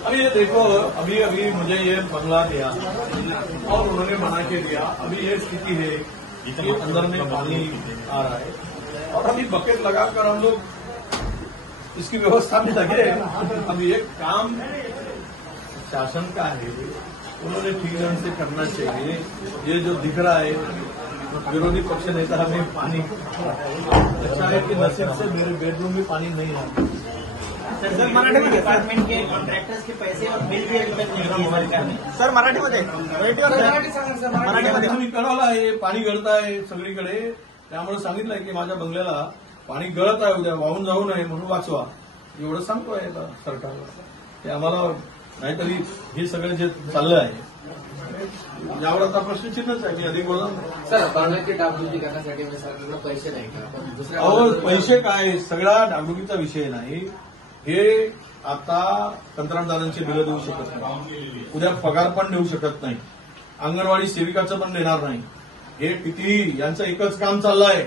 अभी ये देखो, अभी मुझे ये बंगला दिया और उन्होंने बना के दिया। अभी ये स्थिति है कि अंदर में पानी आ रहा है और अभी बकेट लगाकर हम लोग इसकी व्यवस्था में लगे। अभी एक काम शासन का है, उन्होंने ठीक ढंग से करना चाहिए। ये जो दिख रहा है विरोधी पक्ष नेता हमें पानी, अच्छा है कि नसीब से मेरे बेडरूम में पानी नहीं आता। सर मराठीमध्ये डिपार्टमेंट के कॉन्ट्रॅक्टर्स के पैसे और बिल भी अभी तक नहीं दिए सरकारने। सर मराठीमध्ये तुम्ही कळवलं आहे पाणी गळत आहे सगळीकडे, त्यामुळे सांगितलंय की माझ्या बंगल्याला पाणी गळत आहे, उद्या वाहून जाऊ नये म्हणून वाचवा, एवढं सांगतोय सरकारला. ते आम्हाला नाहीतरी हे सगळं जे चाललं आहे यावर आता प्रश्नचिन्हच आहे की अधिक बोला. सर पाण्याची डागडुजी करण्यासाठी सरकारकडे पैसे नाही का? दुसऱ्या अहो पैसे काय, सगळा डागडुगीचा विषय नाही. हे आता कंत्राटदारांची बिलं देऊ शकत नाही, उद्या पगार पण देऊ शकत नाही, अंगणवाडी सेविकाचं पण देणार नाही. हे किती यांचं एकच काम चाललंय.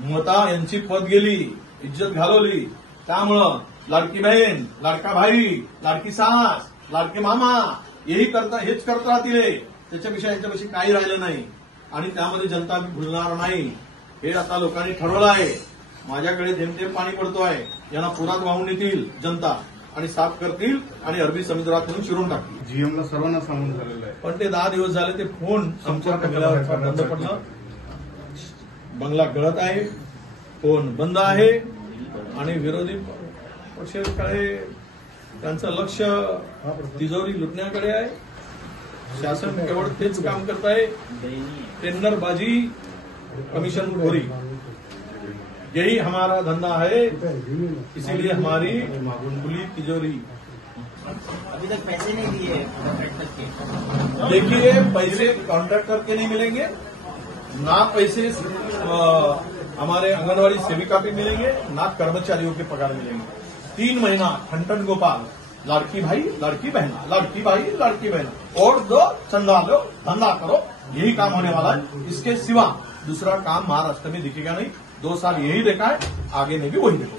मता यांची पद गेली, इज्जत घालवली, त्यामुळं लाडकी बहीण, लाडका भाई, लाडकी सास, लाडके मामा हेच करत राहतील. त्याच्यापेक्षा याच्यापेक्षा काही राहिलं नाही आणि त्यामध्ये जनता भुलणार नाही. हे आता लोकांनी ठरवलं आहे. माझ्याकडे जेमतेम पाणी पडतो आहे, यांना पुरात वाहून येतील जनता आणि साफ करतील आणि अरबी समुद्रात नेऊन शिरून टाकतील. जीएमला सर्वांना सांगून झालेलं आहे, पण ते 10 दिवस झाले ते फोन संपर्क केल्यावर बंद पडलं. बंगला गळत आहे, फोन बंद आहे आणि विरोधी पक्षाकडे त्यांचं लक्ष तिजोरी लुटण्याकडे आहे. शासन केवळ तेच काम करत आहे, टेंडरबाजी, कमिशनखोरी, यही हमारा धंधा है, इसीलिए हमारी खुली तिजोरी. अभी तक पैसे नहीं दिए कॉन्ट्रैक्टर के. देखिए पैसे कॉन्ट्रैक्टर के नहीं मिलेंगे ना, पैसे हमारे आंगनवाड़ी सेविका पे मिलेंगे ना, कर्मचारियों के पगार मिलेंगे. 3 महीना ठंटन गोपाल, लड़की भाई लड़की बहना, लड़की भाई लड़की बहना, और दो चंदा लो, धंधा करो, यही काम होने वाला है. इसके सिवा दूसरा काम महाराष्ट्र में दिखेगा नहीं. 2 साल यही देखा है, आगे में भी वही देखो.